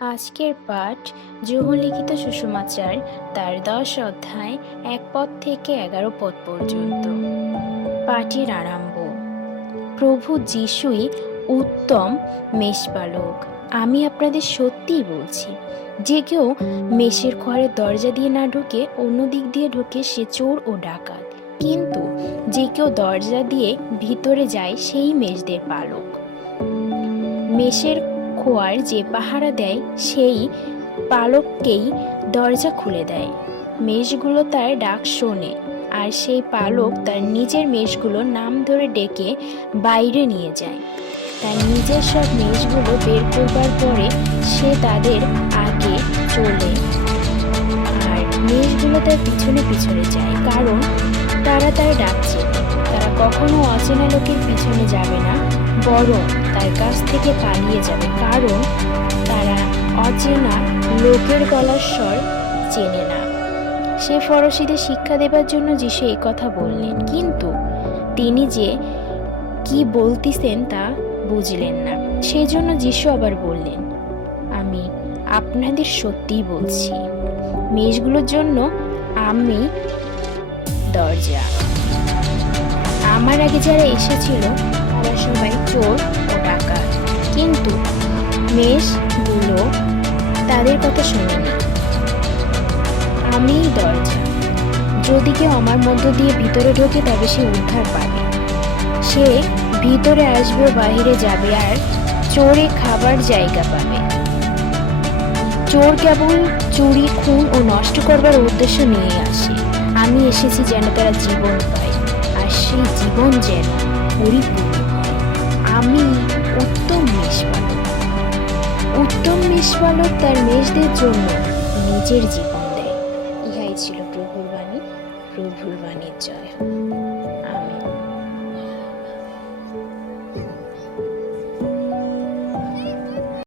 আজকের পাঠ লিখিত সুষমাচার, তার দশ অধ্যায়, এক পদ থেকে এগারো পদ পর্যন্ত। পাঠের আরম্ভ। প্রভু যিশুই উত্তম মেষপালক। আমি আপনাদের সত্যিই বলছি, যে কেউ মেষের ঘরের দরজা দিয়ে না ঢুকে অন্য দিক দিয়ে ঢুকে সে চোর ও ডাকাত। কিন্তু যে কেউ দরজা দিয়ে ভিতরে যায়, সেই মেষদের পালক। মেষের খোয়ার যে পাহারা দেয়, সেই পালককেই দরজা খুলে দেয়। মেষগুলো তার ডাক শোনে, আর সেই পালক তার নিজের মেষগুলো নাম ধরে ডেকে বাইরে নিয়ে যায়। তার নিজের সব মেষগুলো বের করবার পরে সে তাদের আগে চলে আর মেষগুলো তার পিছনে পিছনে যায়, কারণ তারা তার ডাকছে তারা কখনো অচেনা লোকের পিছনে যাবে না। বরং তার কাছ থেকে পালিয়ে যাবে। কারণ তারা অচেনা লোকের গলার স্বর চেনে না। সে ফরসিদের শিক্ষা দেবার জন্য যিশু এই কথা বললেন। কিন্তু তিনি যে কি বলতেছেন তা বুঝলেন না। সেই জন্য যিশু আবার বললেন, আমি আপনাদের সত্যিই বলছি, মেষগুলোর জন্য আমি দরজা। আমার আগে যারা এসেছিল সবাই চোর ও ডাকাত। কিন্তু মেষগুলো তাদের কথা শোনেনি আমিই দরজা। যদি কেউ আমার মধ্য দিয়ে ভিতরে ঢোকে তবে সে উদ্ধার পাবে। সে ভিতরে আসবে ও বাইরে যাবে আর চোরে খাবার জায়গা পাবে। চোর কেবল চুরি, খুন ও নষ্ট করবার উদ্দেশ্য নিয়ে আসে। আমি এসেছি যেন তারা জীবন পায়, আর সেই জীবন যেন পরিপূর্ণ। আমি উত্তম মেষপালক উত্তম মেষপালক তার মেষদের জন্য নিজের জীবন দেয়। ইহাই ছিল প্রভুর বাণী, প্রভুর বাণীর জয়। আমেন।